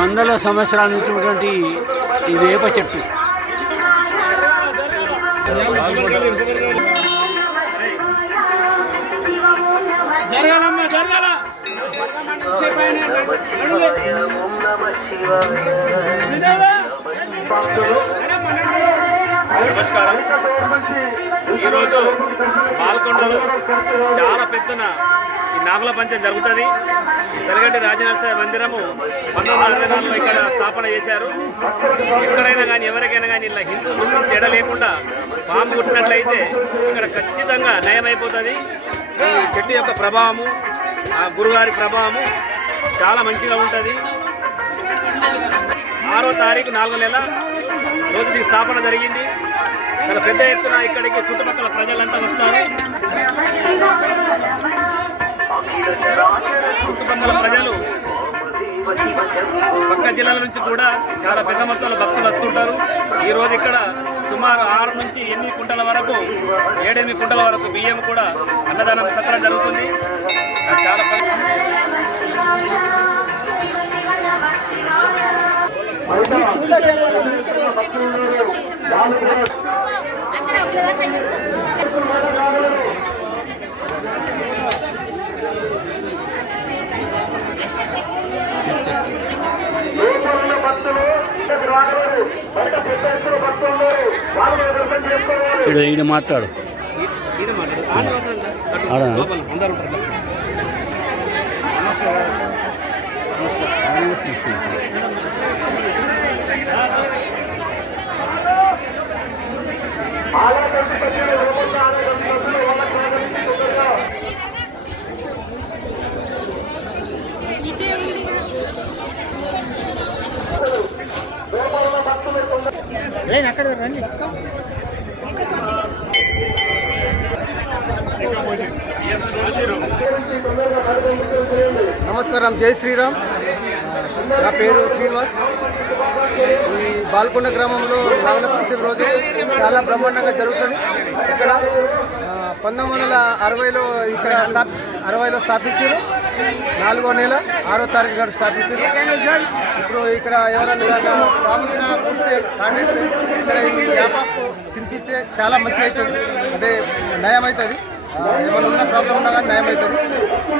వందల సంవత్సరాల నుంచి ఉన్నటువంటి ఈ వేప చెట్టు. నమస్కారం. ఈరోజు పాల్కొండలో చాలా పెద్దన ఈ నాగుల పంచం జరుగుతుంది. ఈ సరిగడ్డి రాజనరసింహ మందిరము 1964లో ఇక్కడ స్థాపన చేశారు. ఎక్కడైనా కానీ ఎవరికైనా కానీ ఇలా హిందూ ముస్లిం తేడా లేకుండా పాము కుట్టినట్లయితే ఇక్కడ ఖచ్చితంగా నయమైపోతుంది. ఈ చెట్టు యొక్క ప్రభావము, ఆ గురుగారి ప్రభావము చాలా మంచిగా ఉంటుంది. 6వ తారీఖు 4వ నెల రోజు ఈ స్థాపన జరిగింది. చాలా పెద్ద ఎత్తున ఇక్కడికి చుట్టుపక్కల ప్రజలంతా వస్తారు. చుట్టుపక్కల ప్రజలు పక్క జిల్లాల నుంచి కూడా చాలా పెద్ద మొత్తంలో భక్తులు వస్తుంటారు. ఈరోజు ఇక్కడ సుమారు 6 నుంచి 8 కుంటల వరకు 7-8 కుంటల వరకు బియ్యం కూడా అన్నదానం సత్రం జరుగుతుంది. చాలా ఈయన మాట్లాడు. అక్కడ రండి. నమస్కారం, జై శ్రీరామ్. నా పేరు శ్రీనివాస్. ఈ బాల్కొండ గ్రామంలో నాగుల పంచమి రోజు చాలా బ్రహ్మాండంగా జరుగుతుంది. ఇక్కడ 1960లో ఇక్కడ 60లో స్థాపించారు. 4వ నెల 6వ తారీఖు నాడు స్థాపించారు. ఇప్పుడు ఇక్కడ ఎవరైనా పాముకిన పుడితే కాటేస్తే ఇక్కడ ఈ వ్యాపారం తినిపిస్తే చాలా మంచిగా అవుతుంది. అంటే నయం అవుతుంది. ఏమైనా ఉన్న ప్రాబ్లం ఉన్నా కానీ నయం అవుతుంది.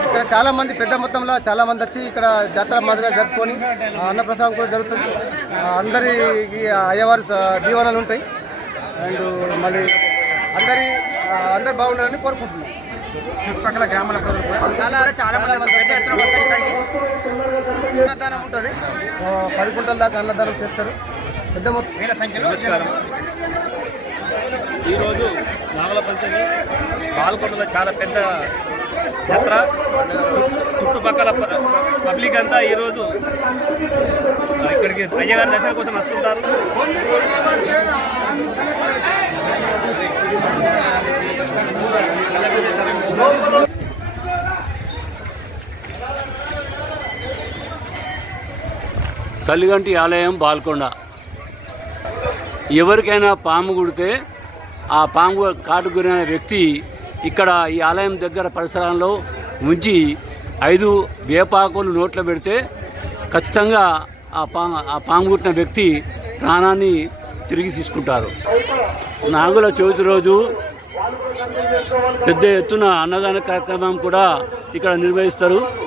ఇక్కడ చాలామంది పెద్ద మొత్తంలో చాలామంది వచ్చి ఇక్కడ జాతర మాదిరిగా జరుపుకొని అన్నప్రసాదం కూడా జరుగుతుంది. అందరికి అయ్యవారి దీవెనలు ఉంటాయి. అండ్ మళ్ళీ అందరు బాగుండాలని కోరుకుంటున్నాం. చుట్టుపక్కల గ్రామాల ప్రజలు చాలా మంది పెద్ద ఎత్తున వస్తారు. ఇక్కడికి అన్నదానం ఉంటుంది. 10 కుంటల దాకా అన్నదానం చేస్తారు. పెద్ద వేల సంఖ్యలో. ఈరోజు నాగుల పంచమి పాల్కొండలో చాలా పెద్ద జాతర. చుట్టుపక్కల పబ్లిక్ అంతా ఈరోజు ఇక్కడికి అయ్యగారి దర్శనం కోసం వస్తుంటారు. సల్లిగంటి ఆలయం బాల్కొండ. ఎవరికైనా పాము కుడితే ఆ పాము కాటు గురైన వ్యక్తి ఇక్కడ ఈ ఆలయం దగ్గర పరిసరాల్లో ఉంచి 5 వేపాకులు నోట్లో పెడితే ఖచ్చితంగా ఆ పాము కుట్టిన వ్యక్తి ప్రాణాన్ని తిరిగి తీసుకుంటారు. నాగుల చవితి రోజు పెద్ద ఎత్తున అన్నదాన కార్యక్రమం కూడా ఇక్కడ నిర్వహిస్తారు.